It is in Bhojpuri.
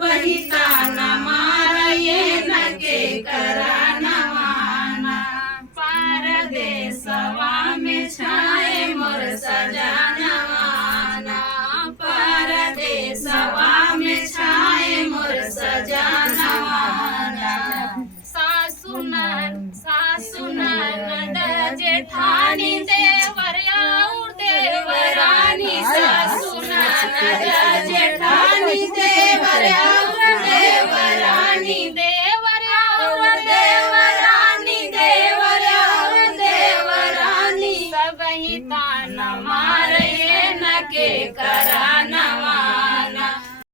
बहिताना मारा ये नके करानवाना परदेसवा में छाए मोर सजनवाना परदेसवा में छाए मोर सजनवाना सासु ननद जेठानी देवर और देवरानी सासु ननद जेठानी देवर और